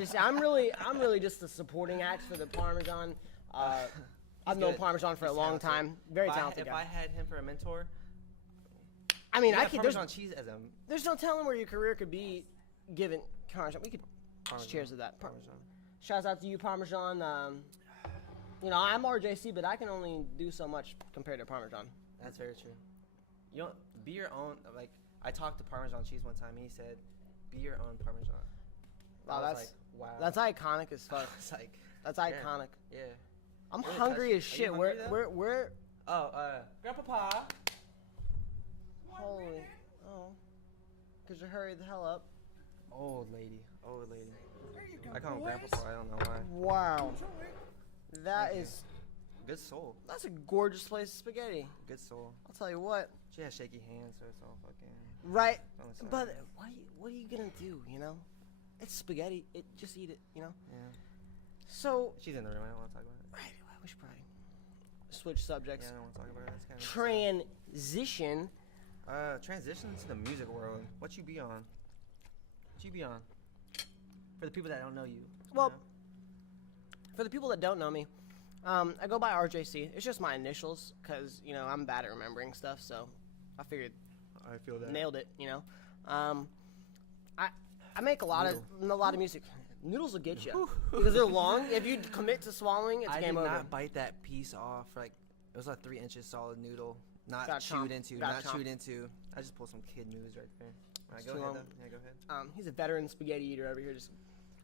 RJC. I'm really just a supporting act for the Parmesan. I've known Parmesan for a long time. Very talented guy. If I had him for a mentor, I mean, I could. Parmesan cheese as a. There's no telling where your career could be given Parmesan. We could cheers to that. Parmesan. Shouts out to you, Parmesan. You know, I'm RJC, but I can only do so much compared to Parmesan. That's very true. You don't be your own. Like I talked to Parmesan cheese one time, and he said, "Be your own Parmesan." Wow, I was like, wow. That's iconic as fuck. It's like that's iconic. Yeah. I'm hungry as shit. Where? Oh, Grandpapa. Holy. Oh. Could you hurry the hell up? Old lady. I call him Grandpapa. I don't know why. Wow. That is. Good soul. That's a gorgeous place of spaghetti. Good soul. I'll tell you what. She has shaky hands, so it's all fucking. Right. But what are you gonna do? You know, it's spaghetti. Just eat it. You know. Yeah. So. She's in the room. I don't want to talk about it. Right. We should probably switch subjects. Yeah, I don't want to talk about it. That's kind of transition. Transition to the music world. What you be on? For the people that don't know you. Well, for the people that don't know me, I go by RJC. It's just my initials because, you know, I'm bad at remembering stuff, so I figured I feel that. Nailed it, you know. I make a lot of music. Noodles will get you because they're long. If you commit to swallowing, it's game over. I did not bite that piece off. Like it was a 3 inches solid noodle, not chewed into. I just pulled some kid moves right there. All right, go ahead. Yeah, go ahead. He's a veteran spaghetti eater over here, just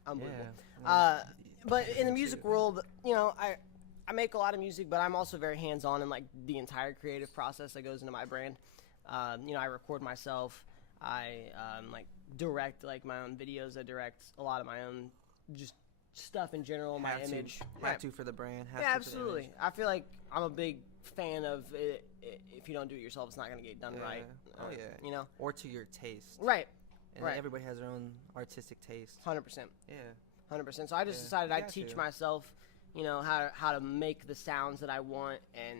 unbelievable. Yeah. But in the music world, you know, I make a lot of music, but I'm also very hands-on in like the entire creative process that goes into my brand. You know, I record myself. I like direct like my own videos. I direct a lot of my own just stuff in general. My image. Have to for the brand. Yeah, absolutely. I feel like I'm a big fan of it. If you don't do it yourself, it's not gonna get done right. Oh yeah. You know. Or to your taste. Right. And everybody has their own artistic taste. 100%. Yeah. 100%. So I just decided I'd teach myself, you know, how to make the sounds that I want, and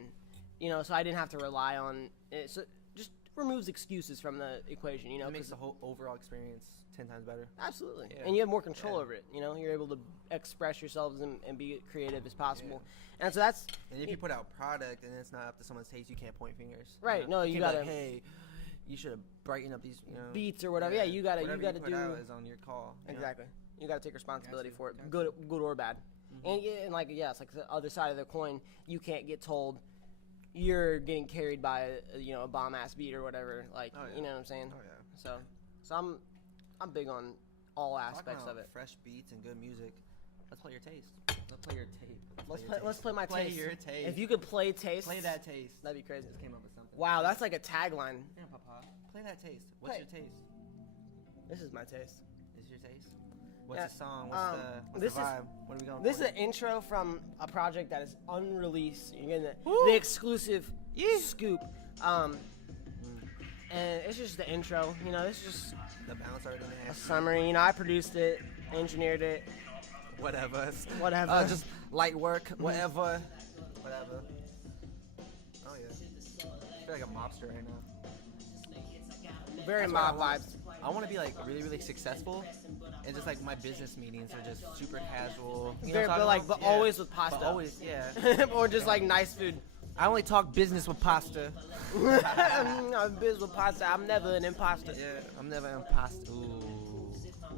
you know, so I didn't have to rely on it. So just removes excuses from the equation, you know. It makes the whole overall experience 10 times better. Absolutely. Yeah. And you have more control over it, you know. You're able to express yourselves and be creative as possible. Yeah. And so that's. And if you put out product and it's not up to someone's taste, you can't point fingers. Right. You know? No, you gotta. Like, hey, you should have brightened up these, you know, beats or whatever. Yeah, you gotta you do. Put out is on your call. Exactly. You gotta take responsibility for it, good or bad. Mm-hmm. And like it's like the other side of the coin. You can't get told you're getting carried by a bomb ass beat or whatever. Like you know what I'm saying? Oh yeah. So I'm big on all aspects of it. Fresh beats and good music. Let's play your taste. Let's play your tape. Let's play my taste. Play your taste. If you could play taste. Play that taste. That'd be crazy. Just came up with something. Wow, that's like a tagline. Yeah, Papa. Play that taste. What's your taste? This is my taste. This is your taste? What's the song? What's the vibe? What are we going This for? is an intro from a project that is unreleased. You're getting the exclusive scoop. And it's just the intro. You know, this is just the bounce already a summary. You know, I produced it, engineered it. Whatever. Just light work. Whatever. Oh yeah. I feel like a mobster right now. Very mob vibes. I want to be like really, really successful, and just like my business meetings are just super casual. You know but always with pasta. But always, yeah. Or just like nice food. I only talk business with pasta. I'm business with pasta. I'm never an imposter. Yeah, I'm never an imposter.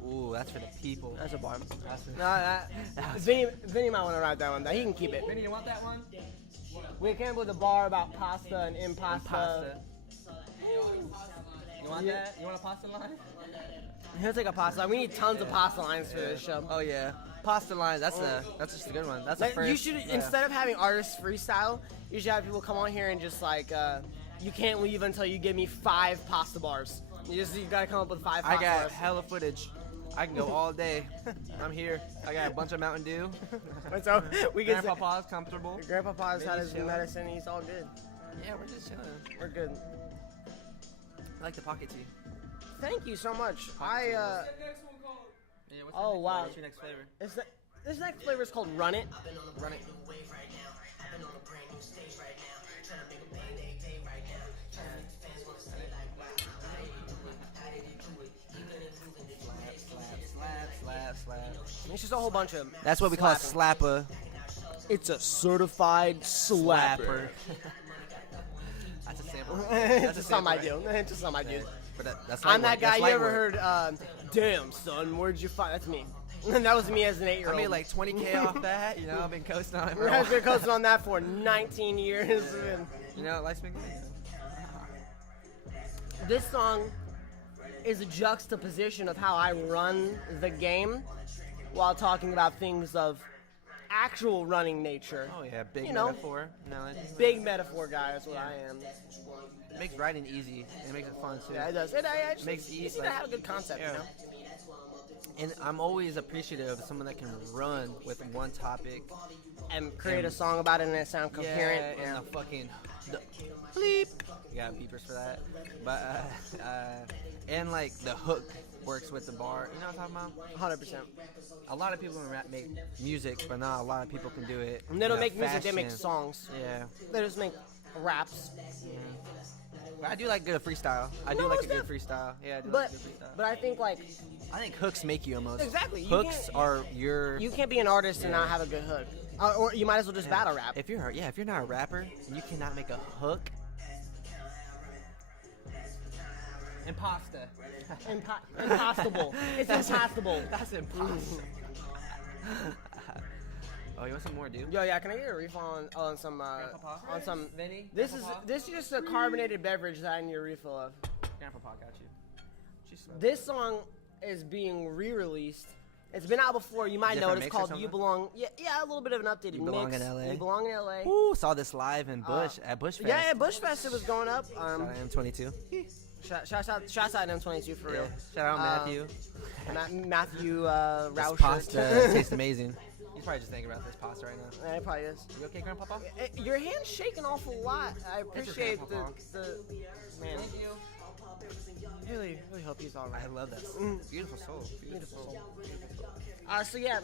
Ooh, that's for the people. That's a bar. Vinny might want to write that one down. He can keep it. Vinny, you want that one? We came up with a bar about pasta and impasta. You want that? You want a pasta line? He'll take a pasta line. We need tons of pasta lines for this show. Oh yeah, pasta lines. That's just a good one. That's the first. You should instead of having artists freestyle, you should have people come on here and just like you can't leave until you give me 5 pasta bars. You gotta come up with 5 pasta bars. I got hella footage. I can go all day. I'm here. I got a bunch of Mountain Dew. So we can. Grandpa's comfortable. Grandpa's had his medicine. He's all good. Yeah, we're just chilling. We're good. I like the pocket tea. Thank you so much. Yeah, oh wow. What's your next flavor? This next flavor is called Run It. Run It. I It's just a whole bunch of. That's what we call a slapper. It's a certified slapper. That's a sample. That's just something I do. It's just something I do. But that's I'm that guy. You ever heard? Damn, son, where'd you find? That's me. That was me as an 8-year-old. I made like 20K off that. You know, I've been coasting on it. I've been coasting on that for 19 years. You know, life's been good. This song is a juxtaposition of how I run the game while talking about things of actual running nature. Oh yeah, big metaphor. Big metaphor guy is what I am. It makes writing easy and it makes it fun too. Yeah, it does. It makes it easy to have a good concept, you know. And I'm always appreciative of someone that can run with one topic and create a song about it and it sound coherent. And the fucking bleep. You got beepers for that. But and like the hook works with the bar. You know what I'm talking about? 100%. A lot of people make music, but not a lot of people can do it. And they don't make music, they make songs. Yeah. They just make raps. Yeah. But I do like good freestyle. I do like a good freestyle. Yeah, I do like a good freestyle. But I think I think hooks make you almost. Exactly. Hooks are your. You can't be an artist and not have a good hook. Or you might as well just battle rap. If you're not a rapper and you cannot make a hook. Imposter. Impossible. It's impossible. That's impossible. Oh, you want some more, dude? Yo, yeah. Can I get a refill on some Vinny? This is just a carbonated beverage that I need a refill of. Grandpa got you. This song is being re-released. It's been out before. You might know it. It's called "You Belong." Yeah, a little bit of an updated mix. You Belong in LA. You Belong in LA. Ooh, saw this live in at Bush Fest. Yeah, at Bush Fest it was going up. Shout out M22. Shout out M22 for real. Shout out Matthew. Matthew Roush. This pasta tastes amazing. He's probably just thinking about this pasta right now. Yeah, it probably is. You okay, Grandpapa? Your hand's shaking an awful lot. I appreciate the man. Thank you. Really hope he's all right. I love that. Beautiful soul. Beautiful soul. So yeah,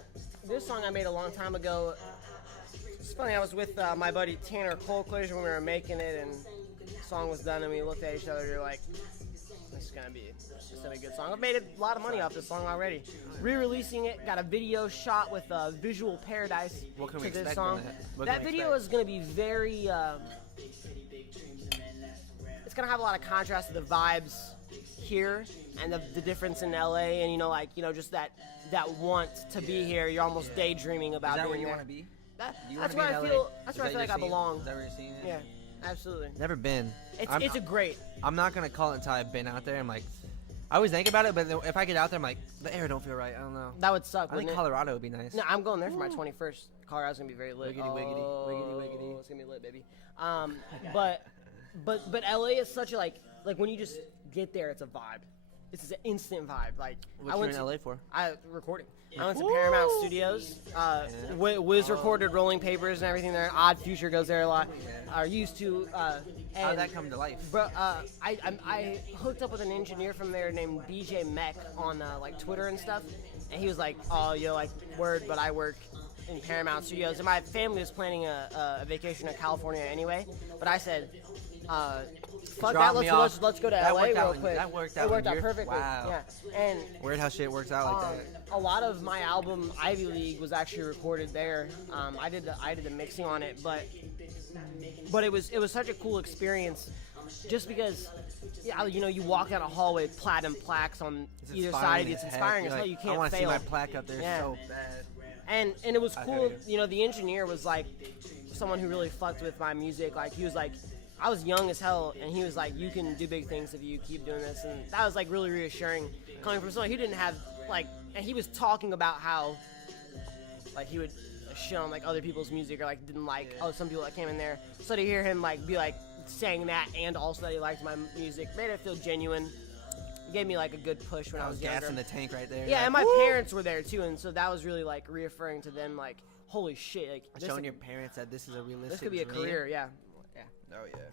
this song I made a long time ago. It's funny. I was with my buddy Tanner Colclish when we were making it, and the song was done, and we looked at each other. We were like, "This is gonna be a good song." I've made a lot of money off this song already. Re-releasing it, got a video shot with Visual Paradise what can to we this expect song. From that video is gonna be very. It's gonna have a lot of contrast to the vibes here and the difference in LA, and just that want to be here. You're almost daydreaming about being where you there. want to be? That's where I feel. That's where I feel like I belong. Is that where you're seeing it? Yeah, absolutely. Never been. It's a great. I'm not gonna call it until I've been out there. I'm like, I always think about it, but if I get out there, I'm like, the air don't feel right. I don't know. That would suck. I think Colorado would be nice. No, I'm going there for my 21st. Colorado's gonna be very lit. Wiggity, wiggity, wiggity, wiggity. It's gonna be lit, baby. But LA is such a like when you just get there, it's a vibe. It's an instant vibe. Like what you in LA for? Recording. I went to Paramount Studios. Wiz recorded Rolling Papers and everything there. Odd Future goes there a lot. Are used to. How'd that come to life? Bro, I hooked up with an engineer from there named BJ Mech on Twitter and stuff, and he was like, "Oh, yo, like word, but I work in Paramount Studios." And my family was planning a vacation in California anyway, but I said, fuck that, let's go to LA real quick. That worked out. It worked out perfectly. Wow. Yeah. And weird how shit works out like that. A lot of my album Ivy League was actually recorded there. I did the mixing on it, but it was such a cool experience, just because you walk down a hallway with platinum plaques on either side. It's inspiring as hell. You can't fail. I want to see my plaque up there so bad. And it was cool. The engineer was like someone who really fucked with my music. Like he was like, I was young as hell, and he was like, "You can do big things if you keep doing this," and that was like really reassuring, coming from someone who didn't have and he was talking about how he would shit on other people's music or didn't some people that came in there. So to hear him be saying that and also that he liked my music made it feel genuine. It gave me a good push when I was younger. Gas in the tank right there. Yeah, and my parents were there too, and so that was really reassuring to them. Holy shit! Showing your parents that this is a realistic. This could be a career. Yeah. Oh yeah.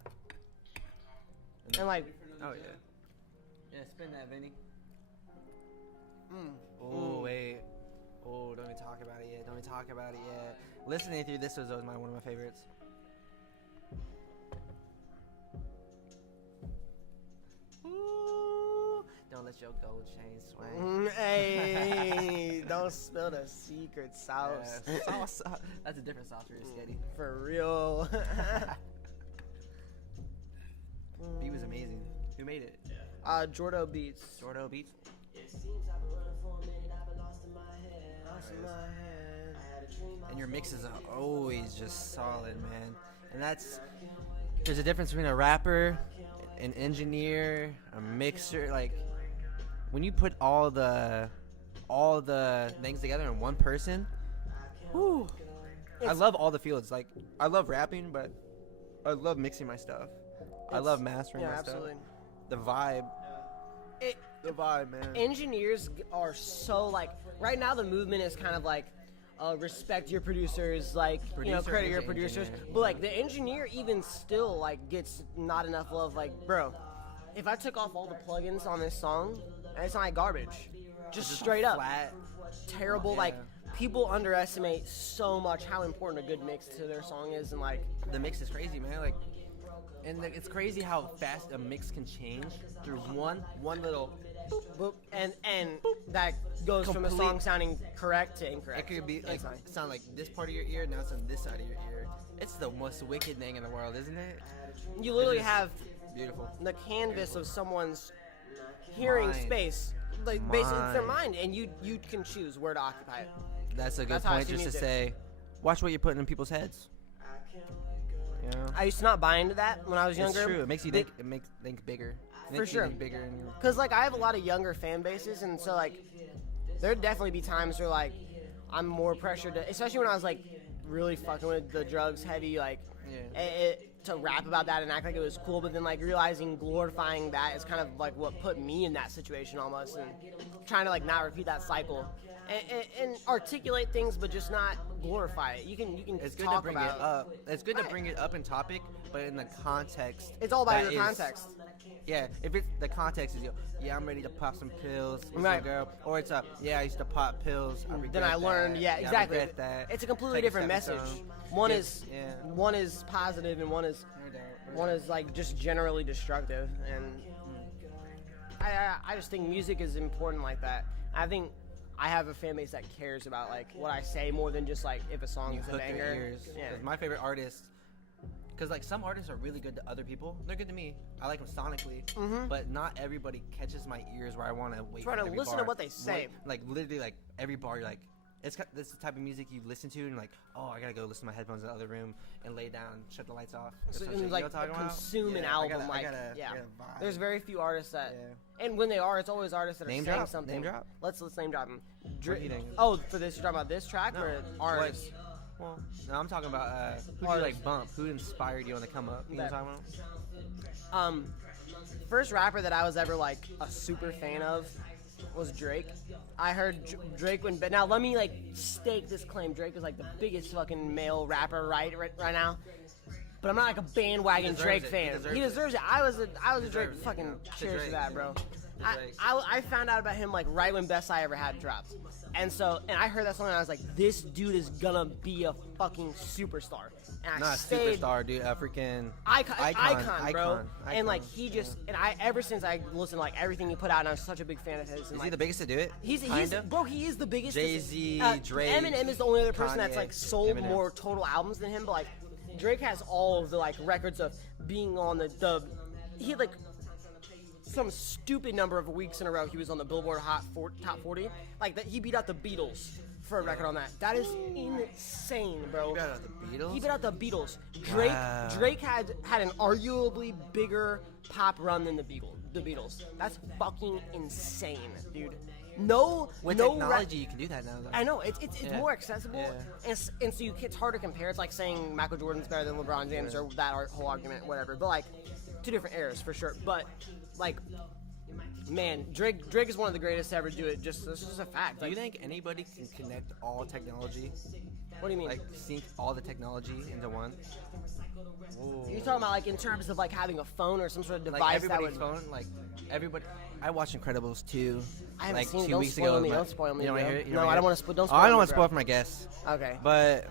And oh yeah. Yeah, spin that, Vinny. Oh wait. Oh, don't even talk about it yet. Listening through this was one of my favorites. Ooh. Don't let your gold chain swing. Hey, don't spill the secret sauce. Sauce. That's a different sauce for your sketty. For real. Beat was amazing. Who made it? Jordo Beats. Jordo Beats. And your mixes are always just solid, man. And there's a difference between a rapper, an engineer, a mixer. Like, when you put all the things together in one person, whew. I love all the fields. Like, I love rapping, but I love mixing my stuff. I love mastering my absolutely. stuff. The vibe. The vibe, man. Engineers are so, like, right now the movement is kind of like, respect your producers, like, credit your producers. Engineer. But, like, the engineer even still, like, gets not enough love. Like, bro, if I took off all the plugins on this song, and it's not like garbage. Just straight up. Flat. Terrible, like, people underestimate so much how important a good mix to their song is, and, like... The mix is crazy, man. Like, and it's crazy how fast a mix can change through one little... Boop, boop, and that goes from a song sounding correct to incorrect. It could be like sound like this part of your ear, now it's on this side of your ear. It's the most wicked thing in the world, isn't it? You literally have beautiful the canvas of someone's hearing space, like basically it's their mind, and you can choose where to occupy it. That's a good point, just to say, watch what you're putting in people's heads. You know? I used to not buy into that when I was younger. It's true. It makes you think. It makes think bigger. For sure. Because, like, I have a lot of younger fan bases, and so, like, there'd definitely be times where, like, I'm more pressured to, especially when I was, like, really fucking with the drugs heavy, like, to rap about that and act like it was cool, but then, like, realizing glorifying that is kind of, like, what put me in that situation almost, and trying to, like, not repeat that cycle. And articulate things, but just not glorify it. You can it's good talk to bring about it up. It's good to bring it up in topic, but in the context. It's all about your context. Yeah, if it's the context is, I'm ready to pop some pills with some girl, or it's I used to pop pills. Then I learned, exactly. I regret that. It's a completely different message. One is positive, and one is like just generally destructive. And I just think music is important like that. I think I have a fan base that cares about, like, what I say more than just, like, if a song is a banger. Ears. Yeah. My favorite artist, because, like, some artists are really good to other people. They're good to me. I like them sonically, but not everybody catches my ears where I want to wait for every listen bar. to what they say. Like, literally, like, every bar, you're like, this is the type of music you listen to, and you're like, oh, I gotta go listen to my headphones in the other room and lay down, shut the lights off. So like, consume an album. There's very few artists that, and when they are, it's always artists that are saying something. Name drop. Let's name drop them. For this, you're talking about this track or artists? Well, no, I'm talking about who do you like bump? Who inspired you on the come up? You know what I'm talking about? First rapper that I was ever like a super fan of was Drake. I heard Drake when, but now let me like stake this claim. Drake is like the biggest fucking male rapper right now. But I'm not like a bandwagon Drake fan. He deserves it. I was a Drake fucking cheers to that, bro. I found out about him like right when Best I Ever Had dropped. And I heard that song and I was like, this dude is gonna be a fucking superstar. And not a superstar, dude. A freaking icon, bro. And like ever since I listened to like everything he put out, and I was such a big fan of his. And, is he the biggest to do it? He is the biggest. Jay-Z, Drake, Eminem is the only other person Kanye, that's like sold more total albums than him, but like Drake has all of the like records of being on he had like some stupid number of weeks in a row he was on the Billboard Top 40. Like that, he beat out the Beatles for a record on that. That is insane, bro. He beat out the Beatles? He beat out the Beatles. Drake had an arguably bigger pop run than the Beatles. That's fucking insane, dude. With technology, you can do that now, though. I know, it's more accessible, and so it's hard to compare. It's like saying Michael Jordan's better than LeBron James or that whole argument, whatever. But like, two different eras for sure. But like, man, Drake is one of the greatest to ever do it. This is just a fact. Do you think anybody can connect all technology? What do you mean? Like sync all the technology into one? Whoa. You're talking about like in terms of like having a phone or some sort of device like everybody's phone, like everybody. I watched Incredibles 2 I haven't like seen it. 2 weeks ago. Don't spoil me. You don't want to hear it? No, I don't want to spoil. Don't spoil. I don't want to spoil for my guests. Okay. But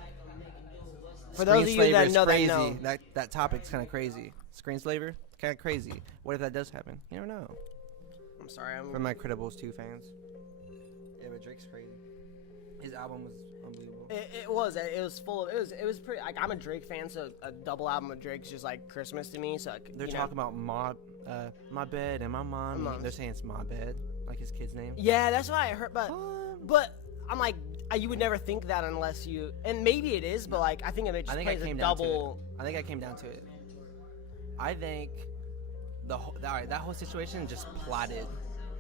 for those of you that know, crazy. That topic's kind of crazy. Screen slaver, kind of crazy. What if that does happen? You never know. I'm sorry. For my Credibles 2 fans. Yeah, but Drake's crazy. His album was unbelievable. It was. It was full of. It was pretty. Like, I'm a Drake fan, so a double album of Drake's just like Christmas to me. So they're talking about my bed and my mom. They're saying it's my bed, like his kid's name. Yeah, that's what I heard. But I'm like, you would never think that unless you. And maybe it is, but like I think it just plays a double. I think I came down to it. I think that whole situation just plotted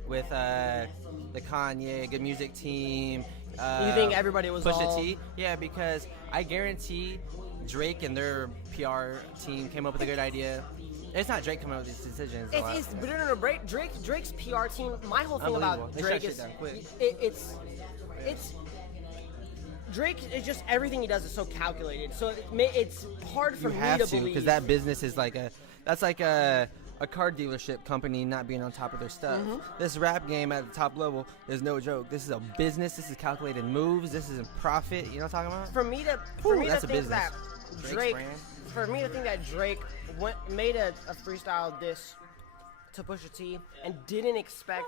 with the Kanye Good Music team. You think everybody was Pusha T? Yeah, because I guarantee Drake and their PR team came up with a good idea. It's not Drake coming up with these decisions. But no, Drake's PR team. My whole thing about Drake is it's Drake is just everything he does is so calculated. So it's hard for me to believe because that business is like a car dealership company not being on top of their stuff. This rap game at the top level is no joke. This is a business. This is calculated moves. This is a profit. You know what I'm talking about? For me to think that Drake made a freestyle diss to Pusha T and didn't expect.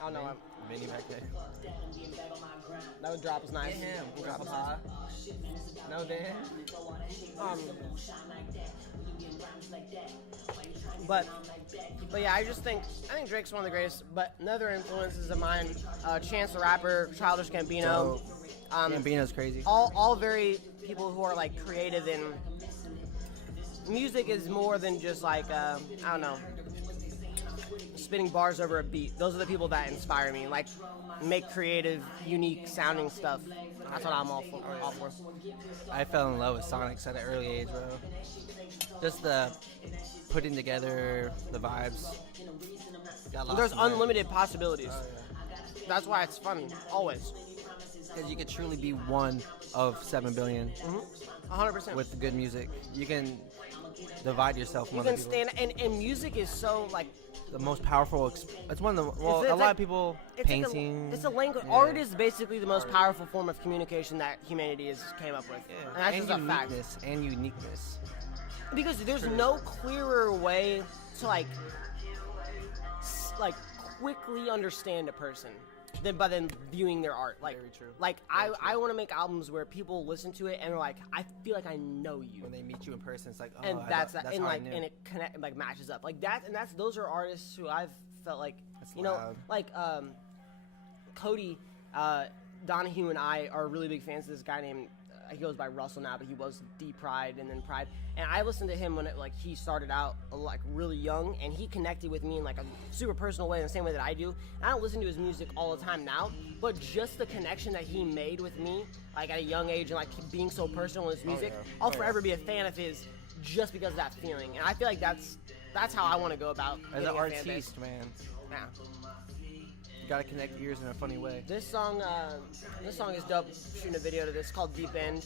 I don't know. Vinny back there. That drop was nice. Drop was high. No, Dan. But yeah, I think Drake's one of the greatest. But another influences of mine, Chance the Rapper, Childish Gambino. Gambino's crazy. All very people who are like creative in music is more than just like I don't know, spitting bars over a beat. Those are the people that inspire me. Like make creative, unique sounding stuff. That's what I'm all for. I fell in love with Sonics at an early age, bro. Just the putting together the vibes. There's unlimited possibilities. That's why it's fun, always. Because you could truly be one of 7 billion. 100%. With good music. You can divide yourself from other people. And music is so, like... The most powerful... It's one of the... Well, a lot of people... Painting... It's a language... Yeah. Art is basically the most powerful form of communication that humanity has came up with. Yeah. And that's just a fact. And uniqueness. Because there's no clearer way to, like quickly understand a person than by then viewing their art. Like, very true. Like I want to make albums where people listen to it and are like, I feel like I know you. When they meet you in person, it's like, oh, and that's and it connect, like matches up like that. And those are artists who I've felt like that's you loud. Know like Cody Donahue and I are really big fans of this guy named. He goes by Russell now, but he was D Pride and then Pride. And I listened to him when he started out like really young, and he connected with me in like a super personal way in the same way that I do. And I don't listen to his music all the time now, but just the connection that he made with me, like at a young age, and like being so personal in his music, I'll forever be a fan of his just because of that feeling. And I feel like that's how I want to go about as an artiste, man. Yeah. You gotta connect ears in a funny way. This song is dope. Shooting a video to this called Deep End.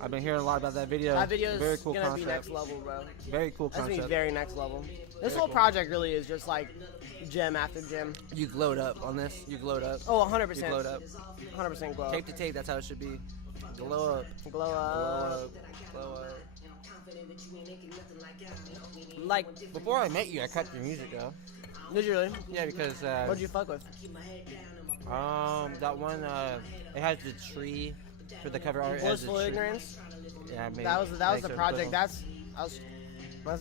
I've been hearing a lot about that video. That video is very cool gonna concept. be next level, bro. Very cool concept. That's gonna be very next level. This very whole cool. project really is just like gem after gem. You glowed up on this. You glowed up. Oh, 100%. You glowed up. 100% glow. Tape to tape. That's how it should be. Glow up. Glow up. Glow up. Like before I met you, I cut your music though. Did you really? Yeah, because what'd you fuck with? That one it has the tree for the cover art. Blissful Ignorance. Yeah, maybe. That was the project. That's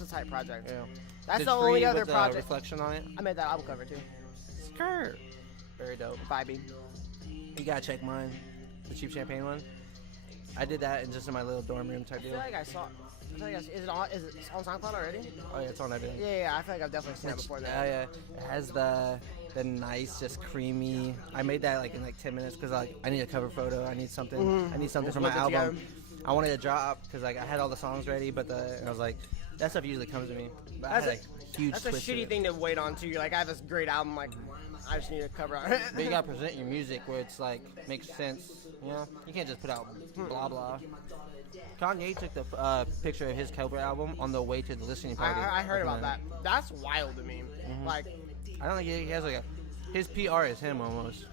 a tight project. Yeah. That's the only other with project. Reflection on it. I made that album cover too. Skirt. Very dope. Vibey. You gotta check mine, the Cheap Champagne one. I did that in my little dorm room type deal. I feel like I saw. Is it on SoundCloud already? Oh yeah, it's on everything. Yeah. I feel like I've definitely seen it before that. Yeah. It has the nice, just creamy. I made that like in like 10 minutes because like I need a cover photo. I need something. I need something for my album. I wanted to drop because like I had all the songs ready, but I was like, that stuff usually comes to me. But That's I had, huge. That's a shitty thing to wait on too. You're like, I have this great album. Like, I just need a cover art. But you gotta present your music where it's like makes sense. You know, you can't just put out blah blah. Kanye took the picture of his cover album on the way to the listening party. I heard about that. That's wild to me. Like, I don't think he has like his PR is him almost.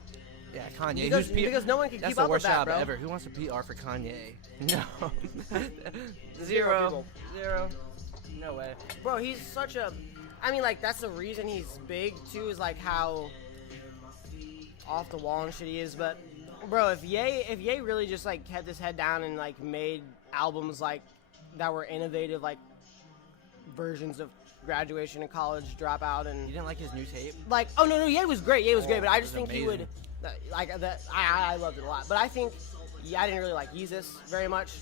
Yeah, Kanye. Because no one can keep up with that, bro. That's the worst job ever. Who wants to PR for Kanye? No. Zero. Zero. No way. Bro, he's such a... I mean, like, that's the reason he's big, too, is, like, how off the wall and shit he is. But, bro, if Ye really just, like, kept his head down and, like, made albums, like, that were innovative, like, versions of Graduation and College Dropout and... You didn't like his new tape? Like, oh, no, Ye was great. Ye was great, but I just it was think he would... Like, I loved it a lot. But I think... Yeah, I didn't really like Yeezus very much.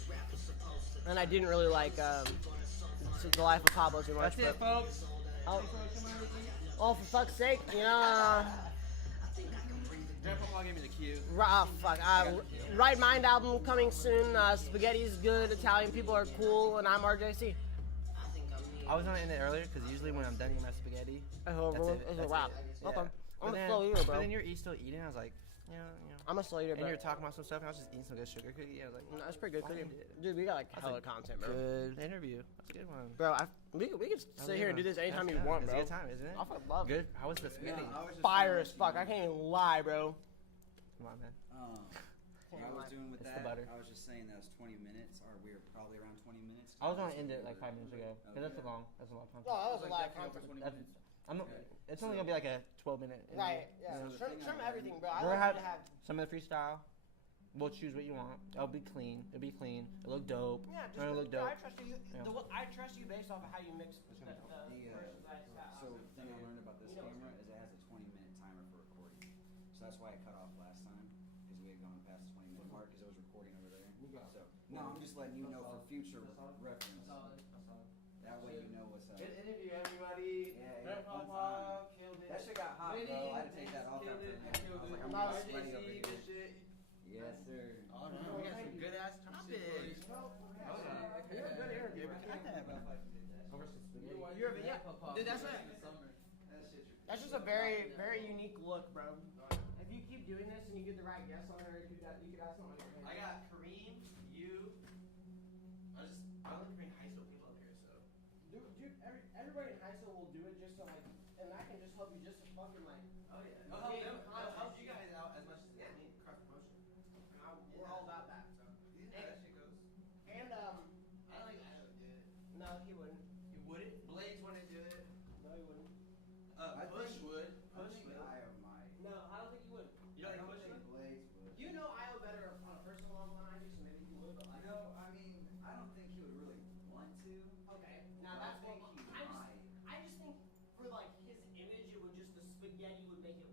And I didn't really like The Life of Pablo too much. That's it, folks. Oh, for fuck's sake, you know. Grandpa Paul gave me the cue. Fuck. Right Mind album coming soon. Spaghetti's good. Italian people are cool, and I'm RJC. I was gonna end it earlier because usually when I'm done eating my spaghetti, that's It's a wrap. Yeah. Okay. I'm a Then- slow eater, bro. But then you're still eating. I was like, you know. I'm a slow eater, And bro. you were talking about some stuff, and I was just eating some good sugar cookie. I was like, That's pretty good. Fuck Cookie. it. Dude, we got like That's hella a content, bro. good interview. That's a good one. Bro, we could sit here and do this anytime you want, bro. It's a good time, isn't it? I fucking love it. Good. How was the spaghetti? Fire as fuck. I can't even lie, bro. Come on, man. What I was doing with It's that, the butter. I was just saying that was 20 minutes, or we were probably around 20 minutes. I was gonna end it like 5 minutes ago because that's a long content. Oh, that was a lot of content. It's only gonna be like a 12-minute. Right, yeah. Trim everything, bro. I We're want you to have... some of the freestyle. We'll choose what you want. It'll be clean. It'll be clean. It'll look dope. Yeah, It'll look dope. I trust you. Yeah. I trust you based off of how you mix the So the thing I learned about this camera is it has a 20-minute timer for recording. So that's why I cut off last time, because we had gone past the 20-minute mark, because it was recording over there. So no, I'm just letting you know for future reference. That way you know what's up. Good interview, everybody. Yeah, Killed it. that shit got hot, bro. I had to take that off after a minute. I was like, I'm not sweaty over here. Yes, sir. All right, we got some good ass topics. You're a good interview. Dude, that's just a very, very unique look, bro. If you keep doing this and you get the right guests on there, you could have something. I got Kareem, you. I want to bring high school people up here, so. Dude, everybody in high school will do it just so like, and I can just help you just to fucking like. Oh yeah. I'll help you guys out as much as I need cross promotion. We're all about that. So. Yeah, that shit goes. And I don't think I would do it. no, he wouldn't. You wouldn't? Blades wouldn't do it. No, he wouldn't. Push would. Push would. I have my. No, I don't think you would. You don't like think pushing? Blades would. You know Io better on a personal level than I do, so maybe he would. But like, No, I mean, I don't think he would really want to. okay, now I that's think what he I might. just think for like his image, it would just the spaghetti would make it